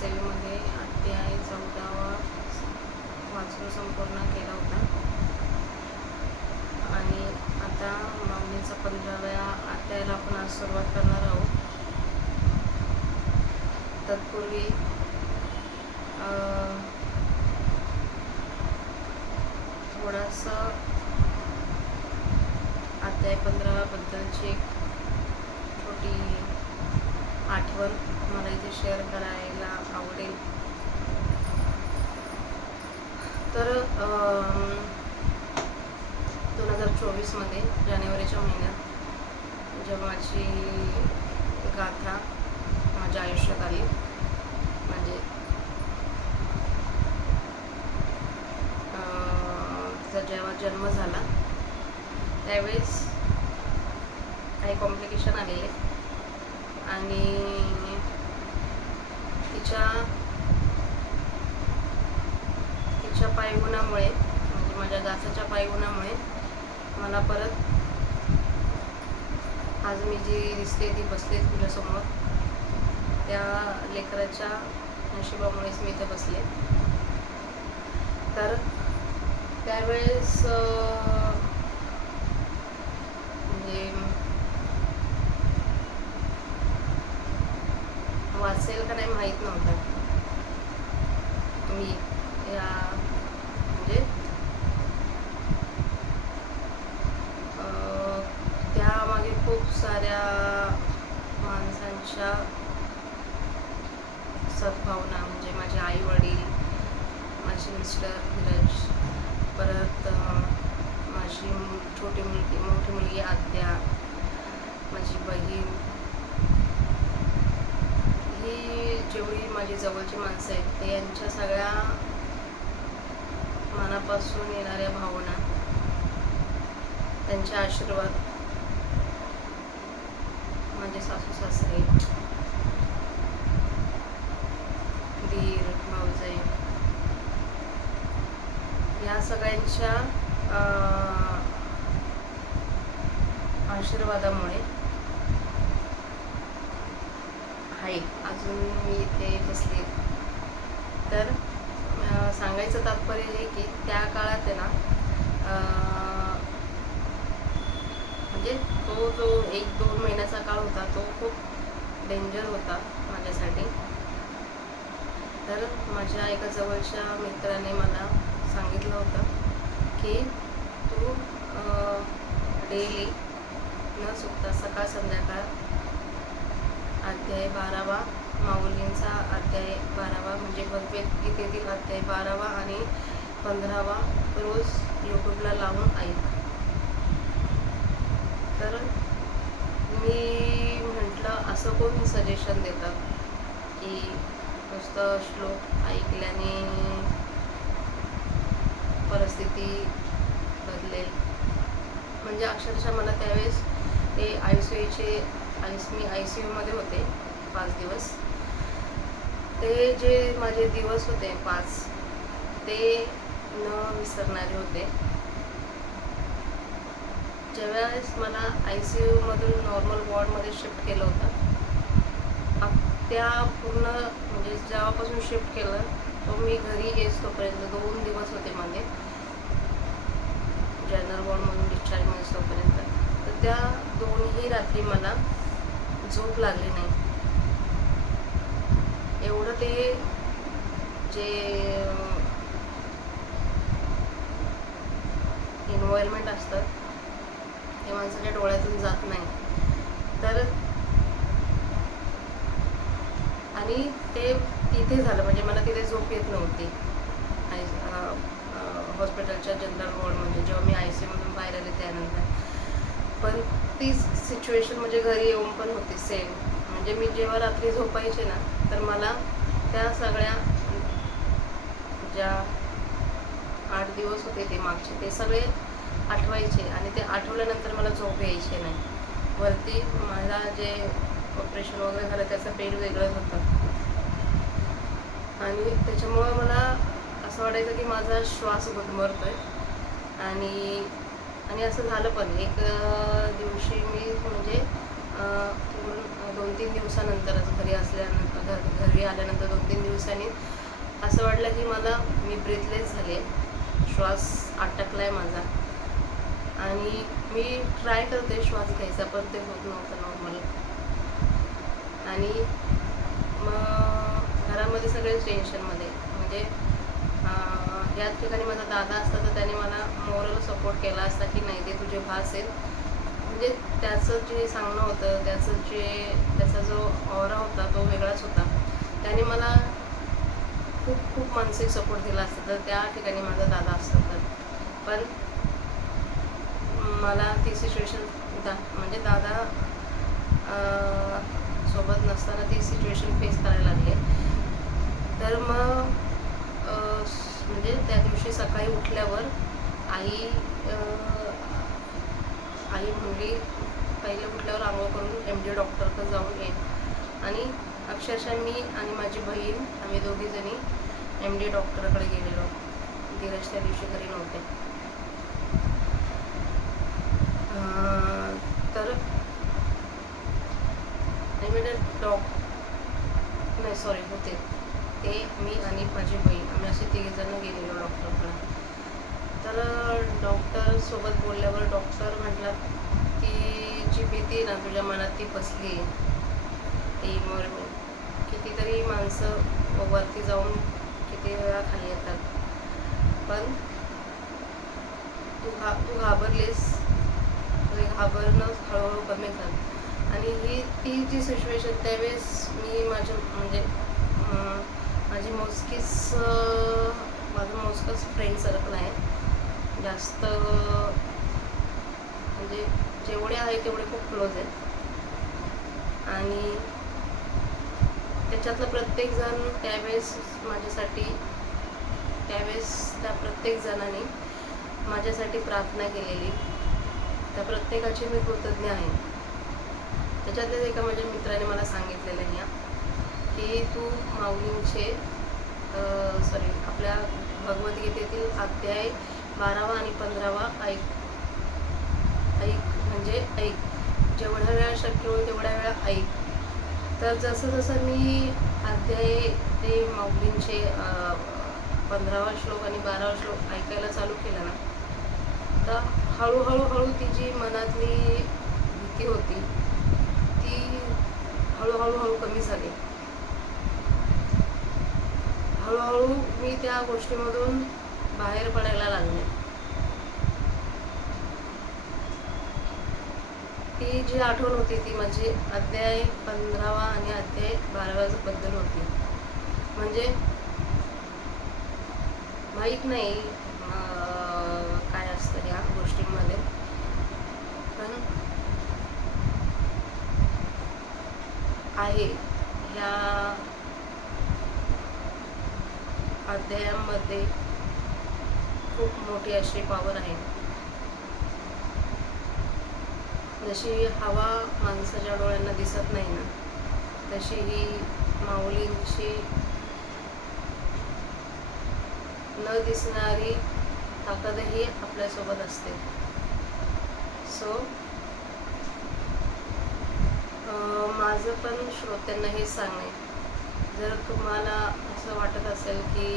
सेवेमध्ये अध्याय 14वा वाचून संपूर्ण केला होता आणि आता माऊलींचा 15व्या अध्यायाला आपण आज सुरुवात करणार आहोत. तत्पूर्वी थोडासा अध्याय 15 बद्दलची एक छोटी आठवण मला इथे शेअर करायला आवडेल. तर 2024मध्ये जानेवारीच्या महिन्यात जेव्हा माझी गाथा माझ्या आयुष्यात आली, म्हणजे तिचा जेव्हा जन्म झाला त्यावेळेस काही कॉम्प्लिकेशन आलेले आणि तिच्या पायगुणामुळे, म्हणजे माझ्या गाथाच्या पायगुणामुळे मला परत आज मी जी दिसते ती बसले तुझ्यासमोर, त्या लेकराच्या नशिबामुळेच मी इथे बसले. तर त्यावेळेस म्हणजे वाचेल का नाही माहीत नव्हतं. मी या म्हणजे त्यामागे खूप साऱ्या माणसांच्या सद्भावना, म्हणजे माझे आई वडील, माझे मिस्टर धीरज, परत माझी मोठी मुलगी आद्या, माझी बहीण, ही जेवढी माझी जवळची माणसं आहेत ते यांच्या सगळ्या मनापासून येणाऱ्या भावना, त्यांचे आशीर्वाद, माझे सासू सासरे, दीर भाऊजाई, या सगळ्यांच्या आशीर्वादामुळे आहे अजून मी इथे बसले. तर सांगायचं तात्पर्य हे की त्या काळात आहे ना, म्हणजे तो जो 1-2 महिन्याचा काळ होता तो खूप डेंजर होता माझ्यासाठी. तर माझ्या एका जवळच्या मित्राने मला सांगितलं होतं की तू डेली न चुकता सकाळ संध्याकाळ अध्याय 12वा, माऊलींचा अध्याय 12वा म्हणजे भगवद्गीतेतील अध्याय 12वा आणि 15वा रोज यूट्यूबला लावून ऐक. तर मी म्हटलं असं कोण सजेशन देतं की नुसतं श्लोक ऐकल्याने परिस्थिती बदलेल. म्हणजे अक्षरशः मला त्यावेळेस ते मी ICUमध्ये होते 5 दिवस. ते जे माझे दिवस होते 5, ते न विसरणारे होते. ज्यावेळेस मला ICUमधून नॉर्मल वॉर्डमध्ये शिफ्ट केलं होतं, त्या पूर्ण म्हणजे जेव्हापासून शिफ्ट केलं तो मी घरी येस तोपर्यंत 2 दिवस होते माझे जनरल वॉर्डमधून डिस्चार्ज मिळेस तोपर्यंत. तर त्या 2ही रात्री मला झोप लागली नाही. एवढं ते जे एन्व्हायरमेंट असतं ते माणसाच्या डोळ्यातून जात नाही. तर आणि ते तिथे झालं, म्हणजे मला तिथे झोप येत नव्हती हॉस्पिटलच्या जनरल वॉर्डमध्ये जेव्हा मी ICUमधून बाहेर आले त्यानंतर. पण तीच सिच्युएशन म्हणजे घरी येऊन पण होती सेम. म्हणजे मी जेव्हा रात्री झोपायचे ना, तर मला त्या सगळ्या ज्या 8 दिवस होते ते मागचे ते सगळे आठवायचे आणि ते आठवल्यानंतर मला झोप यायची नाही. वरती मला जे ऑपरेशन वगैरे झालं त्याचं पेन वेगळंच होतं आणि त्याच्यामुळं मला असं वाटायचं की माझा श्वास गुदमरतोय. आणि असं झालं पण एक दिवशी मी म्हणजे 2-3 दिवसानंतरच घरी आल्यानंतर 2-3 दिवसांनी असं वाटलं की मी ब्रीथलेस झाले, श्वास अटकला आहे माझा. आणि मी ट्राय करते श्वास घ्यायचा, पण ते होत नव्हतं नॉर्मल. आणि मग घरामध्ये सगळे टेन्शनमध्ये. म्हणजे याच ठिकाणी माझा दादा असता तर त्याने मला मोरल सपोर्ट केला असता की नाही, ते तुझे भास आहेत. म्हणजे त्याचं जे सांगणं होतं, त्याचा जो ऑरा होता तो वेगळाच होता. त्याने मला खूप खूप मानसिक सपोर्ट दिला असता तर त्या ठिकाणी माझा दादा असता तर. पण मला ती सिच्युएशन म्हणजे दादा सोबत नसताना ती सिच्युएशन फेस करायला लागली. तर मग म्हणजे त्या दिवशी सकाळी उठल्यावर आई म्हणली पहिले उठल्यावर आंघोळ करून MD डॉक्टरकडे जाऊन ये. आणि अक्षरशः मी आणि माझी बहीण आम्ही दोघीजणी MD डॉक्टरकडे गेलेलो. धीरज त्या दिवशी घरी नव्हते. तर होते ते, मी आणि माझी बहीण, आम्ही असे 3 जण गेलेलो डॉक्टरकडे. तर डॉक्टरसोबत बोलल्यावर डॉक्टर म्हटला की जी भीती ना तुझ्या मनात ती बसली आहे, ती कितीतरी माणसं वरती जाऊन किती वेळा खाली येतात, पण तू घाबरलीस. तुझे घाबरणं हळूहळू कमी कर. आणि ती जी सिच्युएशन त्यावेळेस मी माझं मोजकंच फ्रेंड सर्कल आहे. जास्त म्हणजे जेवढे आहे तेवढे खूप क्लोज आहेत. आणि त्याच्यातलं प्रत्येक जण त्यावेळेस त्या प्रत्येक जणांनी माझ्यासाठी प्रार्थना केलेली, त्या प्रत्येकाची मी कृतज्ञ आहे. त्याच्यातलेच एका माझ्या मित्राने मला सांगितलेलं आहे की तू माऊलींचे आपल्या भगवद्गीतेतील अध्याय 12 आणि 15 ऐक. जेवढ्या वेळा शक्य होईल तेवढ्या वेळा ऐक. तर जसं मी अध्याय ते माऊलींचे 15वा श्लोक आणि 12वा श्लोक ऐकायला चालू केलं ना, तर हळूहळू ती जी मनातली भीती होती ती हळूहळू कमी झाली. हळूहळू मी त्या गोष्टीमधून बाहेर पडायला लागले. ती जी आठवण होती ती माझी अध्याय 15वा आणि अध्याय 12वा बद्दल होती. म्हणजे माहीत नाही काय असतं या गोष्टींमध्ये, पण आहे ह्या अध्यायामध्ये खूप मोठी अशी पॉवर आहे. जशी हवा माणसाच्या डोळ्यांना दिसत नाही ना, तशी ही माऊलींची न दिसणारी ताकदही आपल्यासोबत असते. सो माझं पण श्रोत्यांना हे सांगणे, जर तुम्हाला असं वाटत असेल की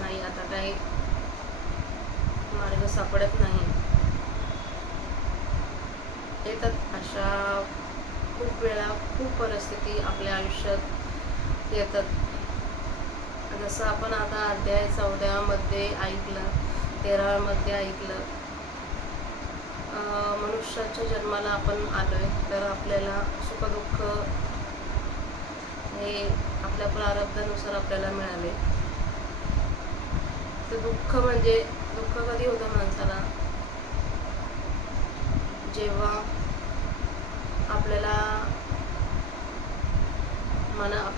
नाही आता काही मार्ग सापडत नाही, येतात अशा खूप वेळा खूप परिस्थिती आपल्या आयुष्यात येतात. जसं आपण आता अध्याय 14मध्ये ऐकलं, 13मध्ये ऐकलं, मनुष्याच्या जन्माला आपण आलोय तर आपल्याला सुखदुःख हे आपल्या प्रारब्धानुसार आपल्याला मिळाले. तर दुःख कधी होतं माणसाला, जेव्हा आपल्या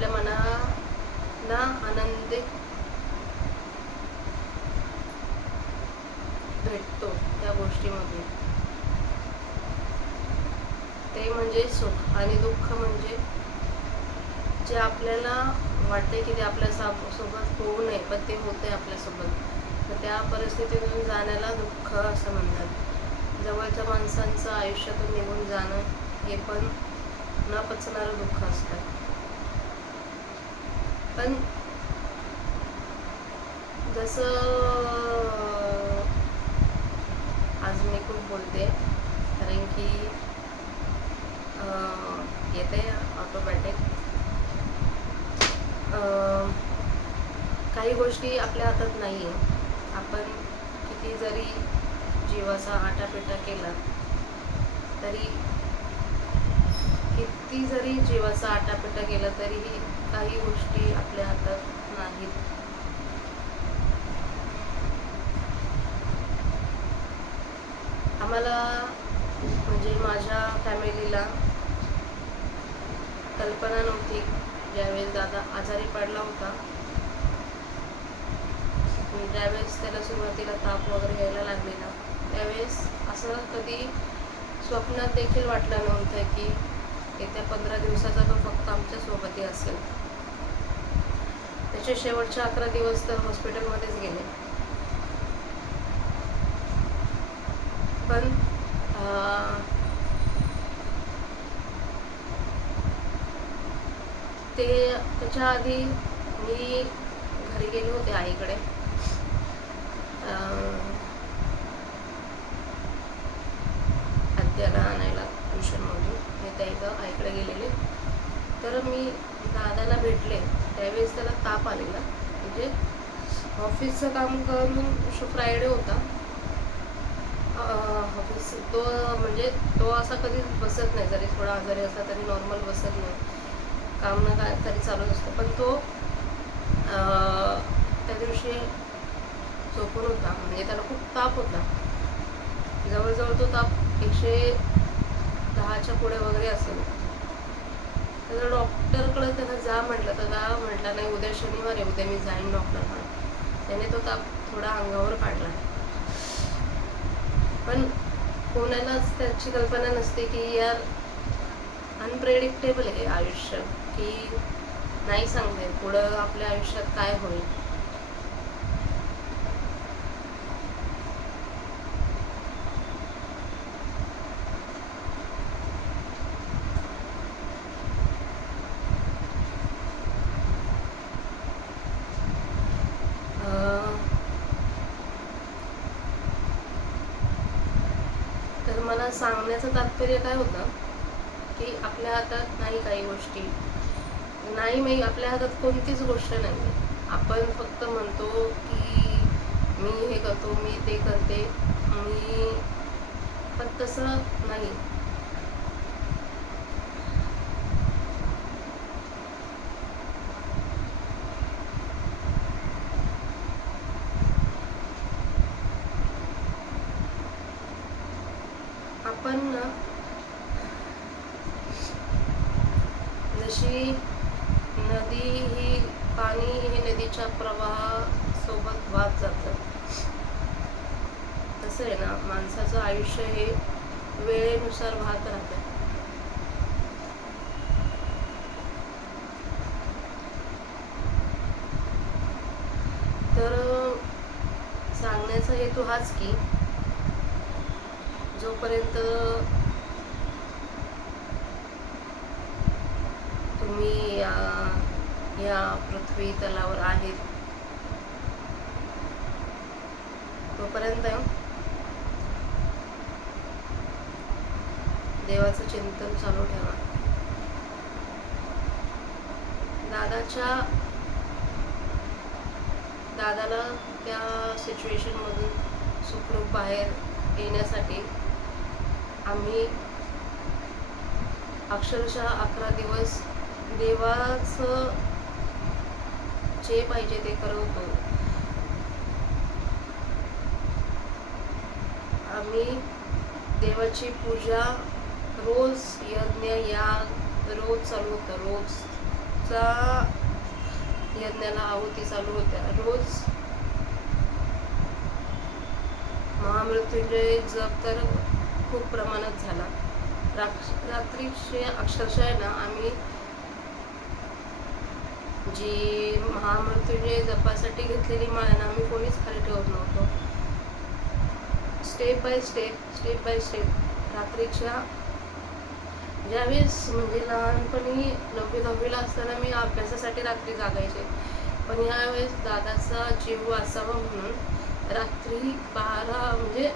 मनाला आनंद भेटतो त्या गोष्टीमध्ये, ते म्हणजे सुख. आणि दुःख म्हणजे जे आपल्याला वाटते की ते आपल्यासोबत होऊ नये पण ते होते आपल्यासोबत, तर त्या परिस्थितीतून जाण्याला दुःख असं म्हणतात. जवळच्या माणसांचं आयुष्यातून निघून जाणं हे पण न पचणारं दुःख असतं. पण जसं आज मी खूप बोलते, कारण की येते ऑटोमॅटिक. काही गोष्टी आपल्या हातात नाही आहे. आपण किती जरी जीवाचा आटापिटा केला तरी, किती जरी जीवाचा आटापिटा केला तरीही काही गोष्टी आपल्या हातात नाहीत. आम्हाला म्हणजे माझ्या फॅमिलीला कल्पना नव्हती. ज्यावेळेस दादा आजारी पडला होता, ज्यावेळेस त्याला सुरुवातीला ताप वगैरे यायला लागलेला, त्यावेळेस असं कधी स्वप्नात देखील वाटलं नव्हतं की येत्या 15 दिवसाचा तो फक्त आमच्यासोबतही असेल. त्याचे शेवटचे 11 दिवस तर हॉस्पिटलमध्येच गेले. पण त्याच्या आधी मी घरी गेले होते आईकडे. आत्याला आणायला ट्युशनमधून मी त्या इथं आईकडे गेलेले. तर मी दादाला भेटले. त्यावेळेस त्याला ताप आलेला. म्हणजे ऑफिसचं काम करून फ्रायडे होता ऑफिस. म्हणजे तो असा कधी बसत नाही. जरी थोडा आजारी असला तरी नॉर्मल बसत नाही. काम ना काय तरी चालूच असतं. पण तो त्या दिवशी झोपून होता. म्हणजे त्याला खूप ताप होता. जवळजवळ तो ताप 110च्या पुढे वगैरे असेल. तर डॉक्टरकडे त्याला जा म्हटलं तर म्हटला नाही, उद्या शनिवार आहे, उद्या मी जाईन डॉक्टरकडे. त्याने तो ताप थोडा अंगावर काढला. पण कोणालाच त्याची कल्पना नसते की यार अनप्रेडिक्टेबल आहे आयुष्य, की नाही सांगता येत पुढं आपल्या आयुष्यात काय होईल. तर मला सांगण्याचं तात्पर्य काय होतं की आपल्या हातात नाही काही गोष्टी. नाही, मी आपल्या हातात कोणतीच गोष्ट नाही. आपण फक्त म्हणतो की मी हे करतो, मी ते करते, पण तसं नाही. आपण ना जशी नदी ही पाणी हे नदीच्या प्रवाहासोबत वाहत जातं, तसं आहे ना माणसाचं आयुष्य हे वेळेनुसार वाहत राहतं. तर सांगण्याचा हेतू हाच की जोपर्यंत तुम्ही या पृथ्वी तलावर आहेत तोपर्यंत देवाचं चिंतन चालू ठेवा. दादाला त्या सिच्युएशनमधून सुखरूप बाहेर येण्यासाठी आम्ही अक्षरशः 11 दिवस देवाचं जे पाहिजे ते करत होतो. आम्ही देवाची पूजा रोज, यज्ञ याग रोज चालू होता. रोजचा यज्ञाला आहुती चालू होत्या. रोज महामृत्युंजय जप तर खूप प्रमाणात झाला. रात्रीचे अक्षरशः आहे ना आम्ही जी महामृत्युंजय जपासाठी घेतलेली माळ आहे ना, आम्ही कोणीच खाली ठेवत नव्हतो. स्टेप बाय स्टेप रात्रीच्या ज्यावेळेस म्हणजे लहानपणी 9वी-10वीला असताना मी अभ्यासासाठी रात्री जागायचे, पण यावेळेस दादाचा जीव वाचावा म्हणून रात्री 12 म्हणजे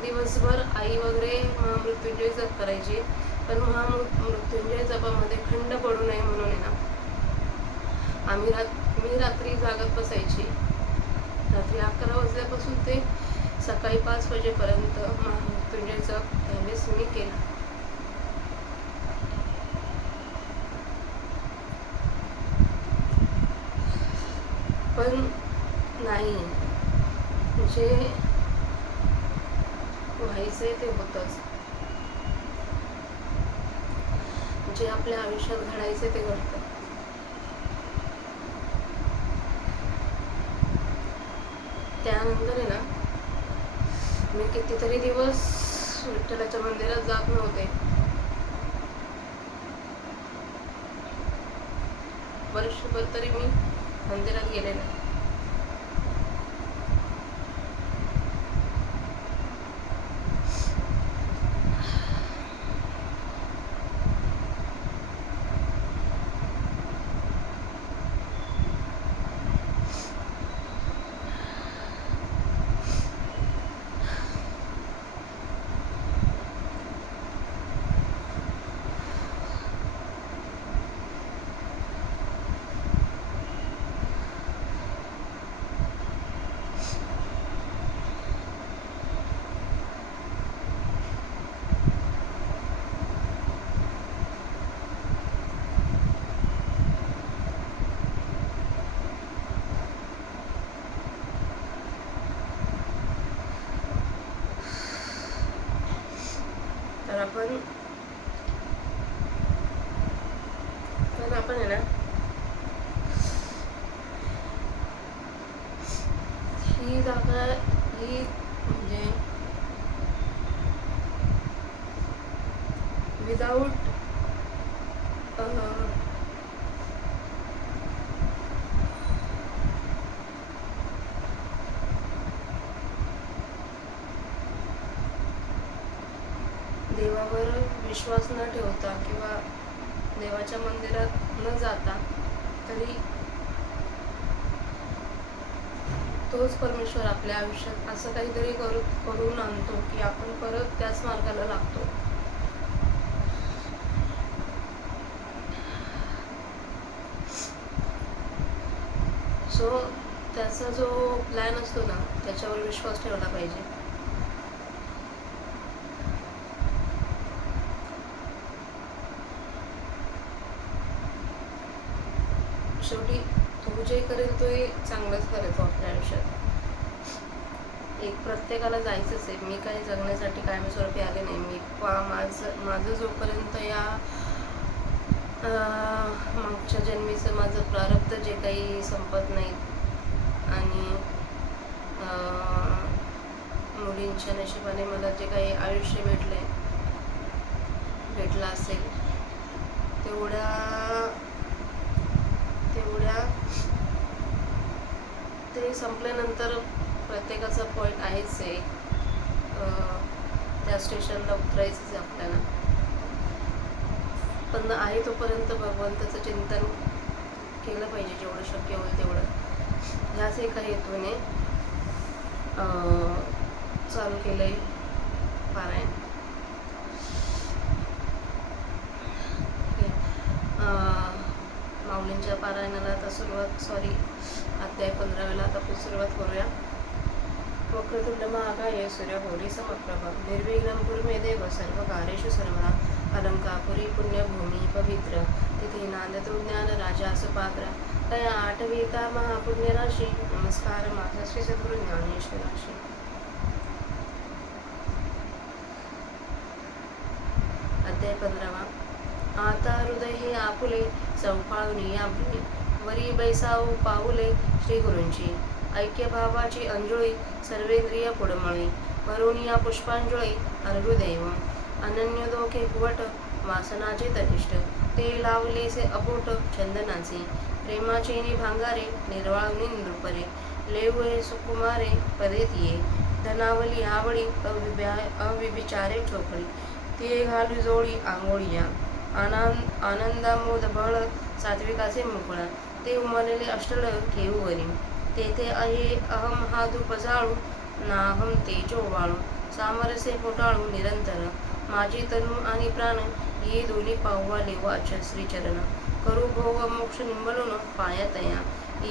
दिवसभर आई वगैरे महामृत्युंजय जप करायची, पण महामृत्युंजय जपामध्ये खंड पडू नये म्हणून आहे ना मी रात्री जागत बसायची. रात्री 11 वाजल्यापासून ते सकाळी 5 वाजेपर्यंत महामृत्युंजय जप त्यावेळेस मी केला. पण नाही, जे व्हायचंय ते होतच, जे आपल्या आयुष्यात घडायचे ते घडतं. त्यानंतर आहे ना मी कितीतरी दिवस विठ्ठलाच्या मंदिरात जात नव्हते. वर्षभर तरी मी मंदिरात गेले नाही. तर आपण आहे ना ही जागा ही म्हणजे विदाऊट देवावर विश्वास न ठेवता किंवा देवाच्या मंदिरात न जाता तरी तोच परमेश्वर आपल्या आयुष्यात असं काहीतरी करून आणतो की आपण परत त्याच मार्गाला लागतो. सो त्याचा जो प्लॅन असतो ना त्याच्यावर विश्वास ठेवला पाहिजे. शेवटी तू जे करेल तो चांगलंच करेल तो आपल्या आयुष्यात. प्रत्येकाला जायचंच आहे. मी काही जगण्यासाठी कायमस्वरूपी आले नाही. मी माझं जोपर्यंत या मागच्या जन्मीचं माझं प्रारब्ध जे काही संपत नाही आणि मुलींच्या नशिबाने मला जे काही आयुष्य भेटलं असेल तेवढ्या ते संपल्यानंतर प्रत्येकाचा पॉईंट आहेच आहे, त्या स्टेशनला उतरायचंच आहे आपल्याला. पण आहे तोपर्यंत भगवंताचं चिंतन केलं पाहिजे जेवढं शक्य होईल तेवढं. ह्याच एका हेतूने चालू केलंय पारायण. माऊलींच्या पारायणाला आता अध्याय 15 आता आपण सुरुवात करूया. वक्रतुंड महाकाय सूर्यकोटि समप्रभ निर्विघ्नं कुरु मे देव सर्वकार्येषु सर्वदा. अलंकापुरी पुण्यभूमी पवित्र तिथे नांदतो ज्ञान राजा सुपात्र. तया आठवीता महापुण्यराशी नमस्कार माझा श्री सद्गुरु ज्ञानेश्वराशी. अध्याय 15. आता हृदय हे आपुले चौफाळून आपले वरी बैसाऊ पाऊले श्री गुरूंची. ऐक्य भावाची अंजुळी सर्वेंद्रिय पुडमळी भरून या पुष्पांजुळी अर्घ्यदेव. अनन्य दोखे कुवट वासनाचे तनिष्ठ ते लावलेसे अपोट चंदनाचे. प्रेमाचे निभांगारे निर्वाळुनी नृपरे लेवळे सुकुमारे पदेतिये. धनावली आवळी अविविचारे चोपडी ते घालू जोडी आंघोळीया आनंदामोद बळ सात्विकाचे मुकुळा ते उमललेले अष्टल ठेवूवरी तेथे आहे अहम हा धूप जाळू नाहम तेजो वाळू सामरसे पोटाळू निरंतर माझी तनु आणि प्राण ये दोन्ही पाहुवाले वाच श्रीचरण करू भोग मोक्ष निंबलून पायातया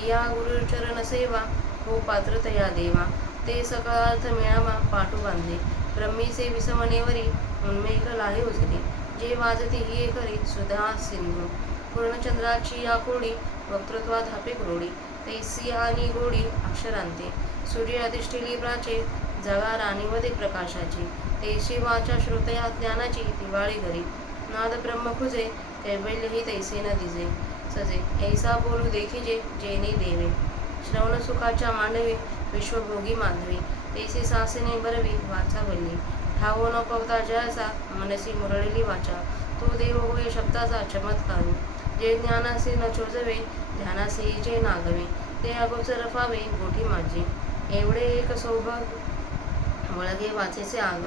या गुरुचरण सेवा हो पात्रतया देवा ते सकळ अर्थ मिळावा पाठू बांधे ब्रह्मीचे विसमनेवरी उन्मेघ लाहे उजले जे वाजती ही करी सुधा सिंधू पूर्णचंद्राची या कोडी वक्तृत्वात हापे क्रोडी तैसी आणि गोडी अक्षरांते सूर्य अधिष्ठिली प्राचे जगा राणीमध्ये प्रकाशाची तैशी वाचा श्रोतया ज्ञानाची दिवाळी घरी नाद ब्रह्म खुजे कैवल्य ही तैसे न दिजे सजे ऐसा बोलू देखिजे जेने देवे श्रवण सुखाच्या मांडवी विश्वभोगी माधवी तैसे सासने बरवी वाचा वल्ली ठावो न पवता जयाचा मनसी मुरळलेली वाचा तो देव होय शब्दाचा चमत्कारू जे ज्ञानासे न चोजवे ध्यानासे जे नागवे ते अगोचर रफावे गोठी माझी एवढे एक सौभाग वळगे वाचेचे आग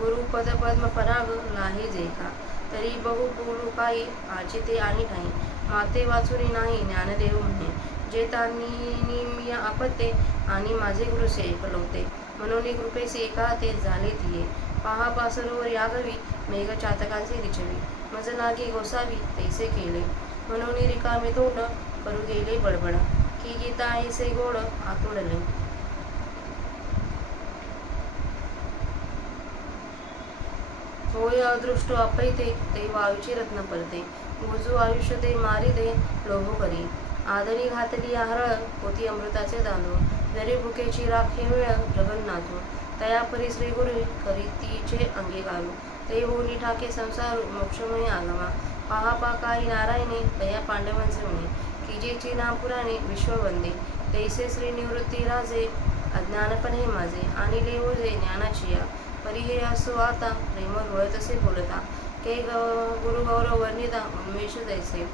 गुरु पद पद्म पराग लाहे जेका तरी बहु बोलू काही आची ते आणि ठाई माते वाचुनी नाही ज्ञानदेव म्हणे जे तानी आपत्ते आणि माझे गुरु से कलवते म्हणून कृपेसे एका ते झाले थिये पहा पासरोवर यागवी मेघ चातकांचे रिचवी मज लागे गोसावी तैसे केले म्हणून रिकामे तोंड करू गेले बडबड की गीता ऐसे गोड आतुडले होय अदृष्ट अपैते ते वायूची रत्न परते गुजू आयुष्य ते मारी दे लोभ करी आदरी घातली हरळ होती अमृताचे तांदूळ जरी भुकेची राखे वेळ जगन्नाथू तया परी श्री गुरु करी तिचे अंगी घालू ते होनी ठाके संसार मोक्षमय आगमा पहा पाकाई नारायणे तया पांडवांचे म्हणे की जे चीना पुराणे विश्ववंदे तैसे श्री निवृत्ती राजे अज्ञानपणे माझे आणि लेवजे ज्ञानाची या परी हे असो आता प्रेम रुळतसे बोलता के गुरु गौरव वर्णिता उन्मेष जैसे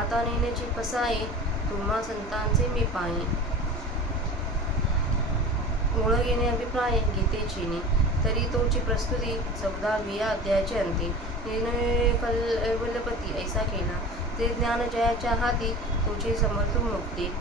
आता नेण्याची पसाई तुम्हा संतांचे मी पाये मूळ येणे अभिप्राय गीतेची तरी तोची प्रस्तुती 14व्या अध्यायाचे अंती निर्णय कल्वलपती ऐसा केला ते ज्ञान जयाच्या हाती तोची समर्थू मुक्ती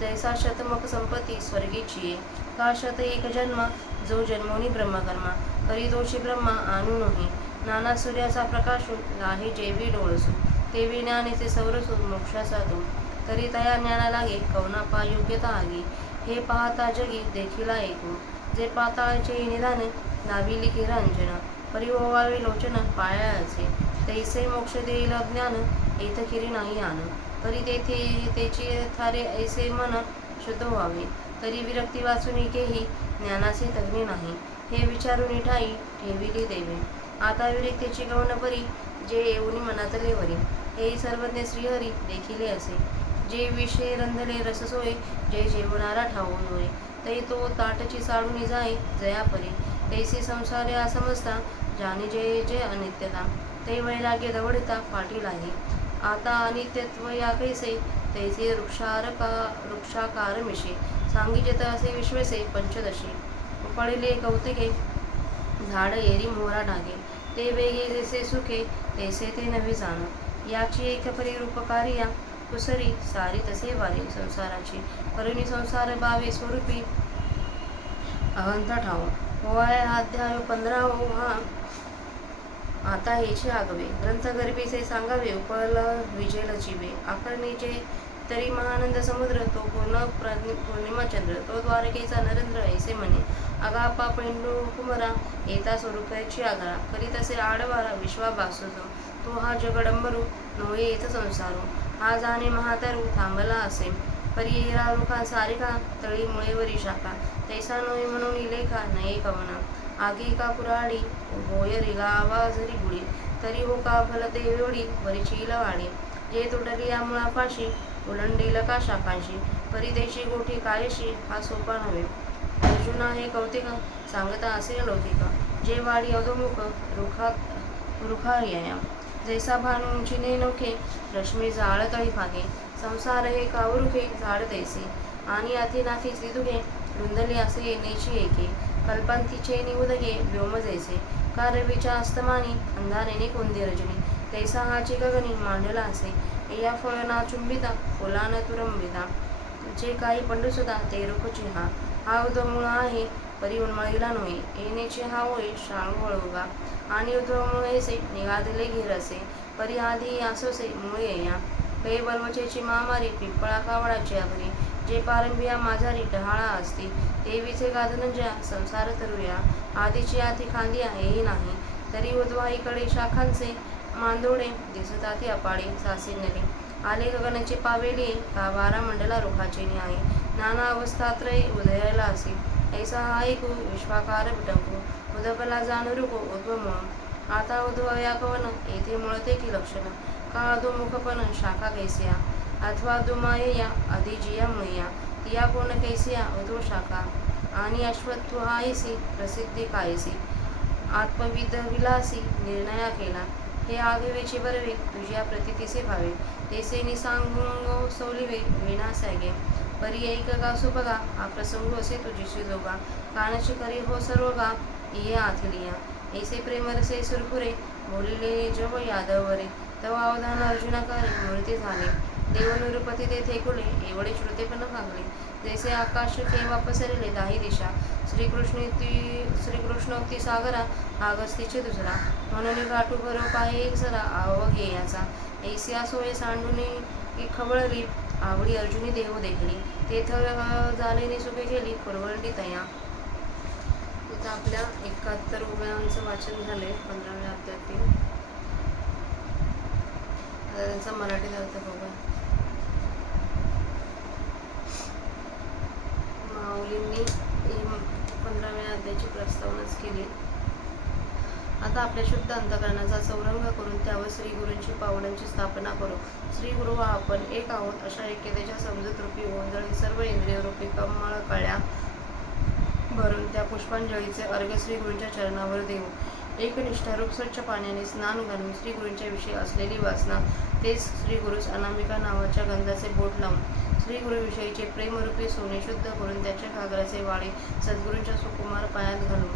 तैसा शतमक संपत्ती स्वर्गीची का शत एक जन्म जो जन्मोनी ब्रह्मकर्मा करी तोची ब्रह्मा आणू नही नाना सूर्याचा प्रकाशू लाहे जेवी डोळसू ते विज्ञानेचे सौरसू मोक्षाचा तो तरी तया ज्ञाना लागे कवना पा योग्यता आगी हे पाहता जगी देखिला ऐकू जे पाताळाचे निदान नाविली किरांजन परिववावे लोचन पायाचे तैसे मोक्ष देईल ज्ञान येथ किरी नाही आन तरी तेथे तेची थारे ऐसे मन शुद्ध व्हावे तरी विरक्ती वाचून केही ज्ञानाचे तज्ञ नाही हे विचारून ठाई ठेविली देवे आता विरक्तीची गौण परी जे येऊनी मनातले वरी हे सर्वज्ञ श्रीहरी देखिले असे जे विषय रंधले रससोय जे जेवणारा ठाऊन होय तै तो ताटची साडून जाय जयापरी तैसे संसारे असमजता जानी जय जय अनित्यता ते वैराग्य दवडता पाटील आहे आता अनित्यत्व या कैसे तैसे वृक्षाकार मिशे सांगिजत असे विश्वसे पंचदशी पडिले कौतिके झाड एरी मोहरा टाके ते वेगे जैसे सुखे तैसे ते नवे जाण याची एक परी रूपकारिया कुसरी सारी तसे वारी संसाराची करुणी संसार बावे स्वरूपी अहंता ठाव होय अध्याय 15 आता हेचे आगवे ग्रंथ गर्भीचे सांगावे उपल विजेल जीवे आकर्णीचे तरी महानंद समुद्र तो पौर्णिमा चंद्र तो द्वारकेचा नरेंद्र ऐसे म्हणे अगापा पैंडू कुमरा येता स्वरूपाची आगळा करी तसे आडवारा विश्वा बासुजो तो हा जगडंबरू नोहे येत संसारू हा जाणे महातरू थांबला असे परी रुखा सारिका तळी मुळेवरी शाखा तैसा नोहे म्हणून लेखा नये कवना आगी का कुराडी होय रिगावा जरी बुडी तरी हो का फलते वेवडी वरीची वाडी जे तुटली या मुळापाशी उलंडील का शाखांशी परी देशी गोठी कायशी हा सोपा नव्हे अर्जुना हे कौतिक सांगता असे लौकिक जे वाडी अधोमुख रुखा या जैसा भानू उंचीने नोखे रश्मी जाळतळी फागे संसार हे कावरुखे झाड तैसे आणि अति नाथी त्रिदुगे रुंदले असे येण्याची एके कल्पांतीचे निउदगे व्योम जैसे का रवीच्या अस्तमानी अंधारेने कोंदी रजनी, तैसा हाची गगनी मांडला असे, या फळना चुंबिता फुलान तुरंबिता, जे काही पंडुसुता ते रूपची हा उद्भव आहे परी उन्मळीला नोई, येण्याची हा होय शाळू वळवगा, आणि उद्भव ऐसे निघादिले घेरसे, परी आधी आसोसे मुळे या, कै बलवचेची महामारी पिंपळा कावडाची आघरी, जे पारंबिया माझारी डहाळा असती, देवीचे गाधनंजा संसार तरुया, आधीची आधी खांदिया हेही नाही, तरी उद्वाईकडे शाखांचे मांदोडे दिसताती अपाडे सासिन्यले, आले गगनाचे पावेली का वारा मंडला रुखाचे न्याय, नाना अवस्थात्रय उदयाला असे, ऐसा हा ऐकू विश्वाकार विटंकू, उदबला जाणू रुको उद्भव म्हणून, आता उद्भव या कवन येथे मुळते की लक्षण, का अधोमुखपण शाखा कैसिया, अथवा दुमायया अधिजिया मुळया, तिया कोण कैसिया उद्भव शाखा, आणि अश्वत्व हायसी प्रसिद्धी कायसी, आत्मविद विलासी निर्णया केला, हे आघवेचे बरवे तुझ्या प्रतितीसे भावे, तेसे निसांग सोलिवे विनासागे, परी ऐक गा सुभगा हा प्रसंग असे तुझीशी जोगा, कानशी करी हो सर्वगा इये आथिलिया, ऐसे प्रेमरसे सुरपुरे बोलिले जव यादवरे, तव अवधान अर्जुनाकारी मूर्ती झाले, देवनिरुपती तेथे कुले एवढे श्रुतेपण भागले, जैसे आकाश केव्हा पसरले दाही दिशा, श्रीकृष्णोक्ती सागरा आगस्तीचे दुसरा, म्हणून गाठू भरो पाहे एक सरा अवघेयाचा, ऐसिया सोय सांडूनी खवळली आवडी अर्जुनी देव देखली, तेथ झालेली सुखे केली परवडली तया. तिथं आपल्या 71 उभ्यांचं वाचन झाले 15व्या अध्यायातील. आता त्यांचा मराठीत अर्थ बघा. माऊलींनी 15व्या अध्यायाची प्रस्तावनाच केली. आता आपल्या शुद्ध अंतःकरणाचा संरंग करून त्यावर श्री गुरूंची पावलांची स्थापना करू. श्री गुरु वा आपण एक आहोत अशा ऐक्यतेच्या समजूत रूपी ओंजळी सर्व इंद्रिय रूपी कमळ कळ्या भरून त्या पुष्पांजळीचे अर्घ्य श्री गुरूंच्या चरणावर देऊ. एकनिष्ठारूप स्वच्छ पाण्याने स्नान घालून श्री गुरूंच्या विषयी असलेली वासना तेच श्री गुरुस अनामिका नावाच्या गंधाचे बोट लावून श्री गुरुविषयीचे प्रेमरूपी सोने शुद्ध करून त्याच्या घागराचे वाळे सद्गुरूंच्या सुकुमार पायात घालून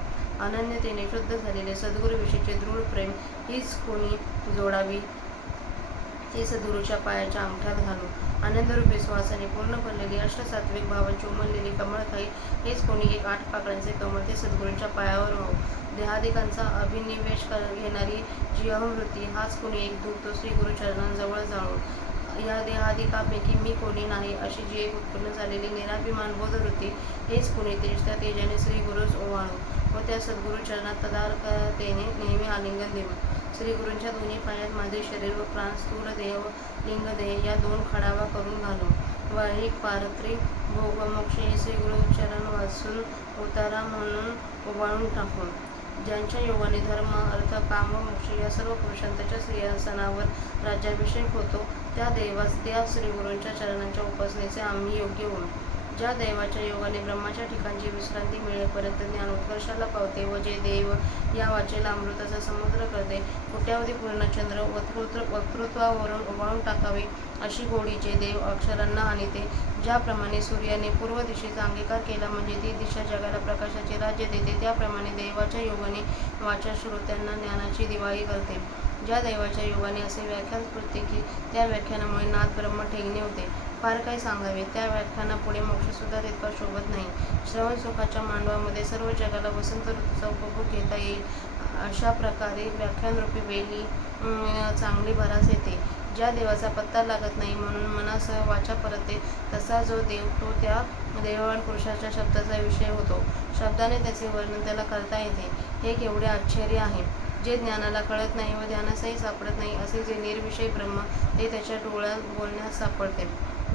अनन्यतेने शुद्ध झालेले सद्गुरुविषयीचे दृढ प्रेम हीच कोणी जोडावी ते सद्गुरूच्या पायाच्या अंगठ्यात घालू. आनंदरूपी श्वासाने पूर्ण भरलेली अष्टसात्विक भावांची उमललेली कमळखाई हेच कोणी एक 8 पाकळ्यांचे कमळ ते सद्गुरूंच्या पायावर वाहू. देहादिकांचा अभिनिवेश घेणारी जी अहमवृत्ती हाच कोणी एक धूप तो श्री गुरुचरणांजवळ जाळू. या देहादिकापैकी मी कोणी नाही अशी जी एक उत्पन्न झालेली निराभिमान बोधवृत्ती हेच कुणी त्या तेजाने श्री गुरुस ओवाळू व त्या सद्गुरू चरणात तदारकतेने नेहमी आलिंगन देऊ. श्री गुरूंच्या दोन्ही पायात माझे शरीर व प्राण स्थूल देह व लिंगदेह या 2 खडावा करून घालू. वाहिक पारत्री भोग व मोक्ष हे श्री गुरुचरण वाचून उतारा म्हणून ओवाळून टाकून ज्यांच्या योगाने धर्म अर्थ काम व मोक्ष या सर्व पुरुषांच्या सिंहासनावर राज्याभिषेक होतो त्या श्री गुरूंच्या चरणांच्या उपासनेचे आम्ही योग्य होऊ. ज्या दैवाच्या योगाने ब्रह्माच्या ठिकाणची विश्रांती मिळेपर्यंत ज्ञान उत्कर्षाला पावते व जे देव या वाचेला अमृताचा समुद्र करते कोट्यावधी पूर्णचंद्र वक्तृत्वावरून ओवाळून टाकावे अशी गोडी जे देव अक्षरांना आणते. ज्याप्रमाणे सूर्याने पूर्व दिशेचा अंगीकार केला म्हणजे ती दिशा जगाला प्रकाशाचे राज्य देते त्याप्रमाणे देवाच्या योगाने वाचा श्रोत्यांना ज्ञानाची दिवाळी करते. ज्या दैवाच्या योगाने असे व्याख्यान स्फुरते की त्या व्याख्यानामुळे नाद ब्रह्म ठेंगणे होते. फार काही सांगावे त्या व्याख्यानापुढे मोक्षसुद्धा तितका शोभत नाही. श्रवण सुखाच्या मांडवामध्ये सर्व जगाला वसंत ऋतूचा उपभोग घेता येईल अशा प्रकारे व्याख्यानरूपी वेली चांगली भरास येते. ज्या देवाचा पत्ता लागत नाही म्हणून मनासह वाचा परतते तसा जो देव तो त्या देववान पुरुषाच्या शब्दाचा विषय होतो. शब्दाने त्याचे वर्णन त्याला करता येते. हे केवढे आश्चर्य आहे. जे ज्ञानाला कळत नाही व ध्यानासही सापडत नाही असे जे निर्विषय ब्रह्म ते त्याच्या डोळ्यात बोलण्यास सापडते.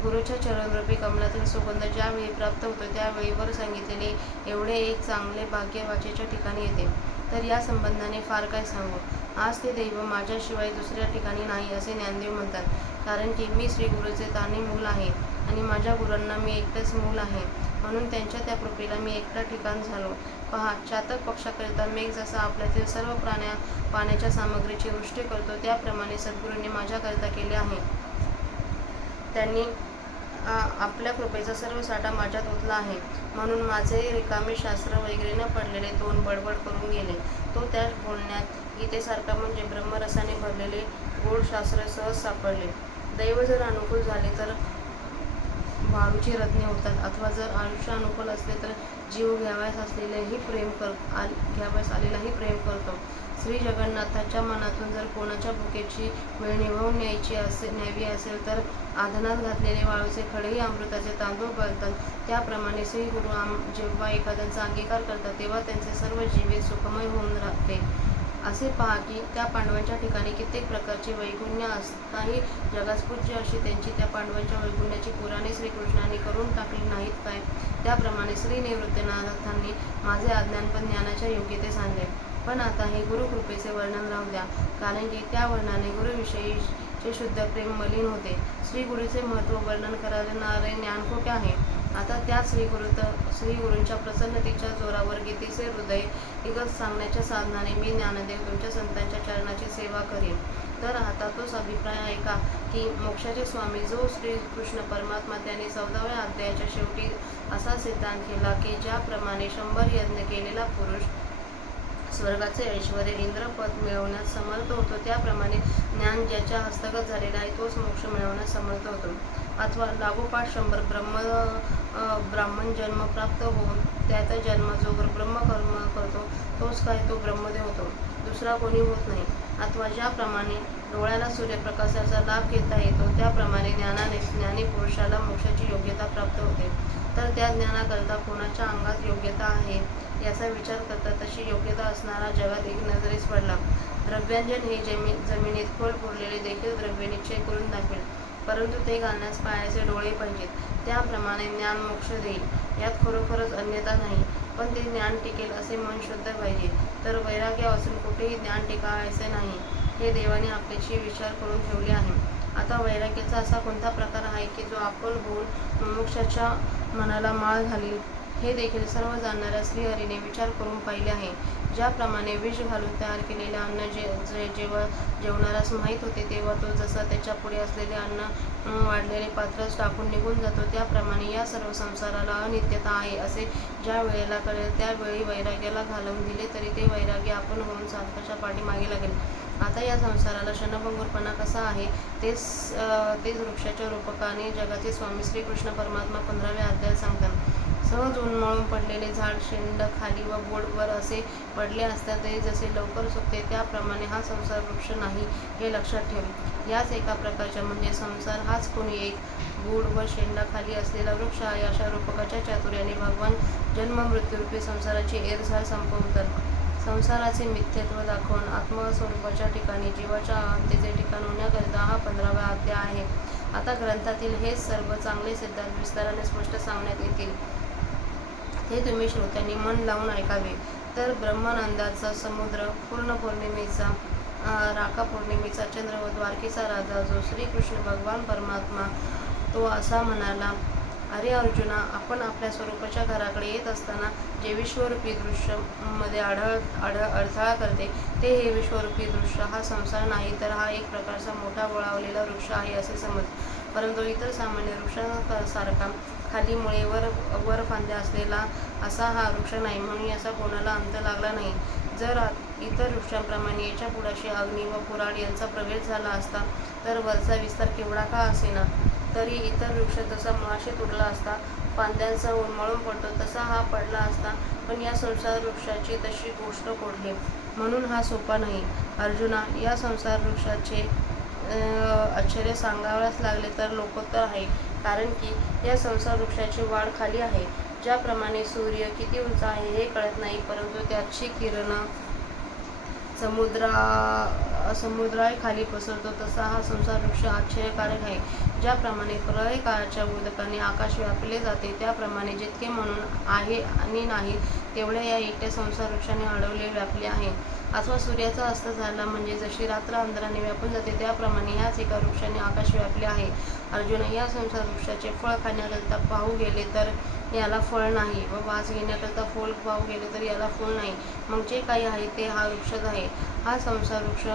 गुरुच्या चरणरूपी कमलातील सुगंध ज्यावेळी प्राप्त होतो त्यावेळी वर सांगितलेले एवढे एक चांगले भाग्य वाचेच्या ठिकाणी येते. तर या संबंधाने फार काय सांगू. आज ते दैव माझ्याशिवाय दुसऱ्या ठिकाणी नाही असे ज्ञानदेव म्हणतात. कारण की मी श्री गुरुचे ताने मूल आहे आणि माझ्या गुरूंना मी एकटेच मूल आहे म्हणून त्यांच्या त्या कृपेला मी एकटा ठिकाण झालो. पहा, चातक पक्षाकरिता मेघ जसा आपल्यातील सर्व पाण्याच्या सामग्रीची वृष्टी करतो त्याप्रमाणे सद्गुरूंनी माझ्याकरिता केले आहे. त्यांनी आपल्या कृपेचा सर्व साठा माझ्यात ओतला आहे, म्हणून माझे रिकामे शास्त्र वगैरे न पडलेले तोंड बडबड करून गेले. तो त्या बोलण्यात गीतेसारखा म्हणजे ब्रह्मरसाने भरलेले गोड शास्त्र सहज सापडले. दैव जर अनुकूल झाले तर वाळूची रत्ने होतात, अथवा जर आयुष्य अनुकूल असले तर जीव घ्यावयास आलेलाही प्रेम करतो. श्री जगन्नाथाच्या मनातून जर कोणाच्या भुकेची वेळ निभावून न्यावी असेल तर आधनात घातलेले वाळूचे खडेही अमृताचे तांदूळ गळतात. त्याप्रमाणे श्री गुरु जेव्हा एखाद्यांचा अंगीकार करतात तेव्हा त्यांचे सर्व जीवित सुखमय होऊन राहते. असे पहा की त्या पांडवांच्या ठिकाणी कित्येक प्रकारची वैगुण्य असताही जगास पूज्य अशी त्यांची त्या पांडवांच्या वैगुण्याची पुराणे श्रीकृष्णांनी करून टाकली नाहीत काय? त्याप्रमाणे श्री निवृत्तीनाथांनी माझे अज्ञानपण ज्ञानाच्या योग्यते सांगले. पण आता हे गुरुकृपेचे वर्णन राहू द्या, कारण की त्या वर्णनाने गुरुविषयीचे शुद्ध प्रेम मलिन होते. श्री गुरुचे महत्त्व वर्णन करणारे ज्ञान खोटे आहे. आता त्याच श्रीगुरूंच्या प्रसन्नतेच्या जोरावर गीतेचे हृदय इगत सांगण्याच्या साधनाने मी ज्ञानदेव तुमच्या संतांच्या चरणाची सेवा करीन. तर आता तोच अभिप्राय ऐका की मोक्षाचे स्वामी जो श्रीकृष्ण परमात्मा त्याने 14व्या अध्यायाच्या शेवटी असा सिद्धांत केला की ज्याप्रमाणे 100 यज्ञ केलेला पुरुष स्वर्गाचे ऐश्वर इंद्रपद मिळवण्यात समर्थ होतो, त्याप्रमाणे ज्ञान ज्याच्या हस्तगत झालेला आहे तोच मोक्ष मिळवण्यास समर्थ होतो. अथवा लागोपाठ 100 ब्राह्मण जन्म प्राप्त होऊन त्यात जन्म जो ब्रह्मकर्म करतो तोच काय तो ब्रह्मदेव होतो, दुसरा कोणी होत नाही. अथवा ज्याप्रमाणे डोळ्याला सूर्यप्रकाशाचा लाभ घेता येतो त्याप्रमाणे ज्ञानाने ज्ञानी पुरुषाला मोक्षाची योग्यता प्राप्त होते. तर त्या ज्ञानाकरता कोणाच्या अंगात योग्यता आहे याचा विचार करता तशी योग्यता असणारा जगात एक नजरेस पडला. द्रव्यांजन हे जमिनीत खोल पुरलेले देखील द्रव्य निश्चय करून दाखवेल, परंतु ते घालण्यास पायाचे डोळे पाहिजेत. त्याप्रमाणे ज्ञान मोक्ष देईल, यात खरोखरच अन्यथा नाही. पण ते ज्ञान टिकेल असे मन शुद्ध पाहिजे. तर वैराग्यापासून कुठेही ज्ञान टिकायचे नाही, हे देवाने आपल्याशी विचार करून ठेवले आहे. आता वैराग्याचा असा कोणता प्रकार आहे की जो आपण होऊन मुमुक्षाच्या मनाला माळ घालील, हे देखील सर्व जाणणाऱ्या श्रीहरीने विचार करून पाहिले आहे. ज्याप्रमाणे विष घालून तयार केलेले अन्न जेव्हा जेवणाऱ्यास माहीत होते तेव्हा तो जसा त्याच्या पुढे असलेले अन्न वाढलेले पात्रच टाकून निघून जातो, त्याप्रमाणे या सर्व संसाराला अनित्यता आहे असे ज्या वेळेला कळेल त्यावेळी वैराग्याला घालवून दिले तरी ते वैराग्य आपण होऊन साधकाच्या पाठीमागे लागेल. आता या संसाराला क्षणभंगुरपणा कसा आहे तेच वृक्षाच्या रूपकाने जगाचे स्वामी श्रीकृष्ण परमात्मा 15व्या अध्यायात सांगतात. सहज उन्मळून पडलेले झाड शेंड खाली व बोर्डवर असे पडले असता तरी जसे लवकर सुकते त्याप्रमाणे हा संसार वृक्ष नाही, हे लक्षात ठेव. याच एका प्रकारच्या म्हणजे संसार हाच कोणी एक गूढ व शेंडाखाली असलेला वृक्ष आहे अशा रूपकाच्या चातुर्याने भगवान जन्ममृत्यूरूपी संसाराची एरझाळ संपवतात. संसाराचे मिथ्यत्व दाखवून आत्मस्वरूपाच्या ठिकाणी जीवाच्या अहंतेचे ठिकाण होण्याकरिता हा 15वा अध्याय आहे. आता ग्रंथातील हेच सर्व चांगले सिद्धांत विस्ताराने स्पष्ट सांगण्यात येतील, हे तुम्ही श्रोत्यांनी मन लावून ऐकावे. तर ब्रह्मानंदाचा समुद्र, पूर्ण पौर्णिमेचा राका पौर्णिमेचा चंद्र व द्वारकेचा राजा जो श्रीकृष्ण भगवान परमात्मा तो असा म्हणाला, अरे अर्जुना, आपण आपल्या स्वरूपाच्या घराकडे येत असताना जे विश्वरूपी दृश्य मध्ये अडथळा करते ते हे विश्वरूपी दृश्य हा संसार नाही, तर हा एक प्रकारचा मोठा वळावलेला वृक्ष आहे असे समज. परंतु इतर सामान्य वृक्षासारखा खाली मुळे वर फांद्या असलेला असा हा वृक्ष नाही, म्हणून याचा कोणाला अंत लागला नाही. जर इतर वृक्षांप्रमाणे याच्या पुढाशी अग्नी व पुराण यांचा प्रवेश झाला असता तर वरचा विस्तार केवढा का असेना, तरी इतर वृक्ष जसा मुळाशी तुटला असता फांद्यांचा उन्मळून पडतो तसा हा पडला असता, पण या संसार वृक्षाची तशी गोष्ट कोडली, म्हणून हा सोपा नाही. अर्जुना, या संसार वृक्षाचे आश्चर्य सांगावयास लागले तर लोकोत्तर आहे, कारण की या संसार वृक्षाची वाढ खाली आहे. ज्याप्रमाणे सूर्य किती उंच आहे हे कळत नाही, परंतु त्याची किरण समुद्राय खाली पसरतो, तसा हा संसार वृक्ष आश्चर्यकारक आहे. ज्याप्रमाणे प्रलय काळाच्या उदकाने आकाश व्यापले जाते त्याप्रमाणे जितके म्हणून आहे आणि नाही तेवढे या एकट्या संसार वृक्षाने अडवले व्यापले आहे. अथवा सूर्याचा अस्त झाला म्हणजे जशी रात्र अंधाराने व्यापून जाते त्याप्रमाणे ह्याच एका वृक्षाने आकाश व्यापले आहे. अर्जुन, या संसार वृक्षाचे फळ खाण्याकरिता पाहू गेले तर याला फळ नाही व वास घेण्याकरिता फूल पाहू गेले तर याला फूल नाही, मग जे काही आहे ते हा वृक्षच आहे. हा संसार वृक्ष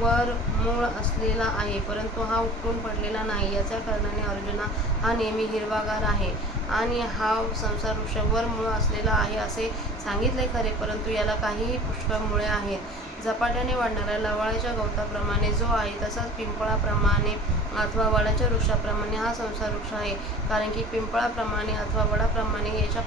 वर मूळ असलेला आहे, परंतु हा उपटून पडलेला नाही. याच्या कारणाने अर्जुना हा नेहमी हिरवागार आहे आणि हा संसार वृक्ष वर मूळ असलेला आहे असे सांगितले खरे, परंतु याला काहीही पुष्कळ मुळे आहेत. झपाट्याने वाढणाऱ्या लवाळाच्या गवताप्रमाणे जो आहे, तसाच पिंपळाप्रमाणे अथवा वडाच्या वृक्षाप्रमाणे हा संसार वृक्ष आहे. कारण की पिंपळाप्रमाणे अथवा वडाप्रमाणे याच्या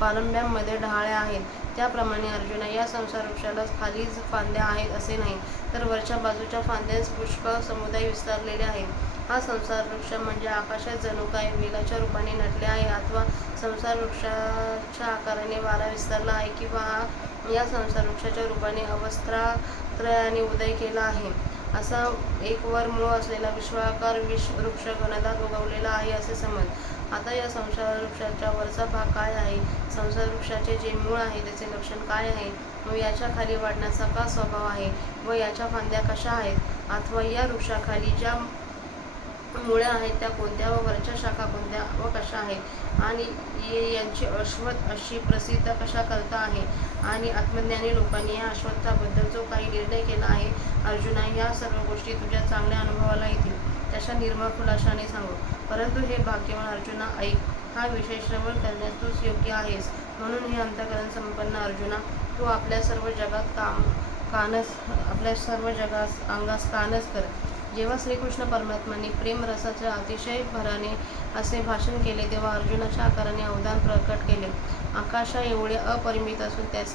पारंब्यांमध्ये डहाळ्या आहेत, त्याप्रमाणे अर्जुना या संसार वृक्षालाच खालीच फांद्या आहेत असे नाही, तर वरच्या बाजूच्या फांद्यांस पुष्कळ समुदाय विस्तारलेले आहेत. हा संसार वृक्ष म्हणजे आकाशात जणू काय वेलाच्या रूपाने नटले आहे, अथवा संसार वृक्षाच्या आकाराने वारा विस्तारला आहे, किंवा या संसार वृक्षाच्या रूपाने अवस्थात्रयाने उदय केला आहे. असा एक वर मूळ असलेला विश्वाकार वृक्ष घनदाट उगवलेला आहे असे समज. आता या संसार वृक्षाच्या वरचा भाग काय आहे, संसार वृक्षाचे जे मूळ आहे त्याचे लक्षण काय आहे, व याच्या खाली वाढण्याचा का स्वभाव आहे, व याच्या फांद्या कशा आहेत, अथवा या वृक्षाखाली ज्या मुळ्या आहेत त्या कोणत्या, व वरच्या शाखा कोणत्या व कशा आहेत, आणि यांची अश्वत्थ अशी प्रसिद्ध कशा करता आहे, आणि आत्मज्ञानी लोकांनी या अश्वत्थाबद्दल जो काही निर्णय केला आहे, अर्जुना ह्या सर्व गोष्टी तुझ्या चांगल्या अनुभवाला येतील त्याच्या निर्मळ खुलाशाने सांगू. परंतु हे भाग्यवान अर्जुना ऐक, हा विषय श्रवण करण्यास तूच योग्य आहेस. म्हणून हे अंतःकरण संपन्न अर्जुना, तू आपल्या सर्व जगास अंगास कानच कर. जेव्हा श्रीकृष्ण परमात्म्यांनी प्रेम रसाच्या अतिशय भराने असे भाषण केले, तेव्हा अर्जुनाच्या आकाराने अवधान प्रकट केले. आकाशा एवढे अपरिमित असून त्यास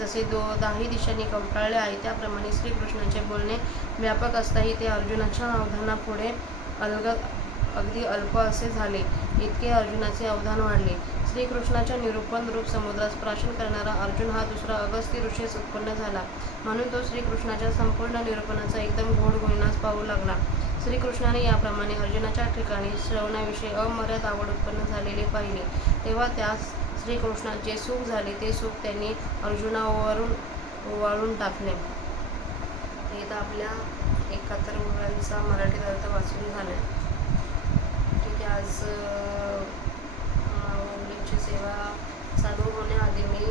जसे दाही दिशांनी कवटाळले आहे, त्याप्रमाणे श्रीकृष्णाचे बोलणे व्यापक असताही ते अर्जुनाच्या अवधानापुढे अगदी अल्प असे झाले. इतके अर्जुनाचे अवधान वाढले. श्रीकृष्णाच्या निरूपण रूप समुद्रास प्राशन करणारा अर्जुन हा दुसरा अगस्त्य ऋषीच उत्पन्न झाला. म्हणून तो श्रीकृष्णाच्या संपूर्ण निरूपणाचा एकदम गोड गोळीनाच पाहू लागला. श्रीकृष्णाने याप्रमाणे अर्जुनाच्या ठिकाणी श्रवणाविषयी अमर्याद आवड उत्पन्न झालेले पाहिले, तेव्हा त्यास श्रीकृष्णात जे सुख झाले ते सुख त्यांनी अर्जुनावरून ओवाळून टाकले. इथं आपल्या 71 ओव्यांचा मराठीत अर्थ वाचून झाला. ठीक आहे. आज माऊलींची सेवा चालू होण्याआधी मी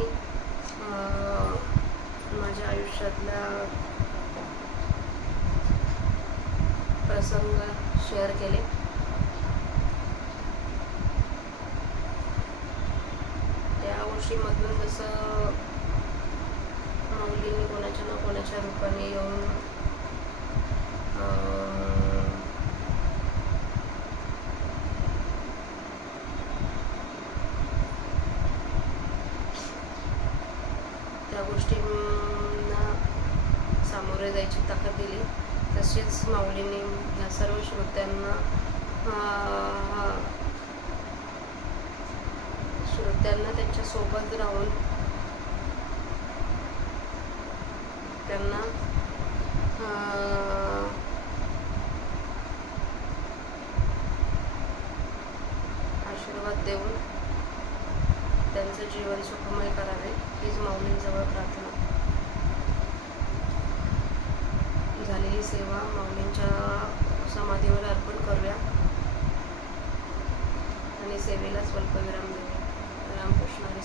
माझ्या आयुष्यातल्या प्रसंग शेअर केले. त्या गोष्टीमधून जसं माऊलींनी कोणाच्या ना कोणाच्या रूपाने येऊन त्या गोष्टींना सामोरे जायची ताकद दिली. तसेच माऊलींनी ह्या सर्व श्रोत्यांना त्यांच्यासोबत राहून त्यांना आशीर्वाद देऊन त्यांचं जीवन सुखमय करावे हीच माऊलींजवळ प्रार्थना. झालेली सेवा माऊलींच्या समाधीवर अर्पण करूया आणि सेवेला स्वल्पविराम देऊया. रामकृष्ण हरी.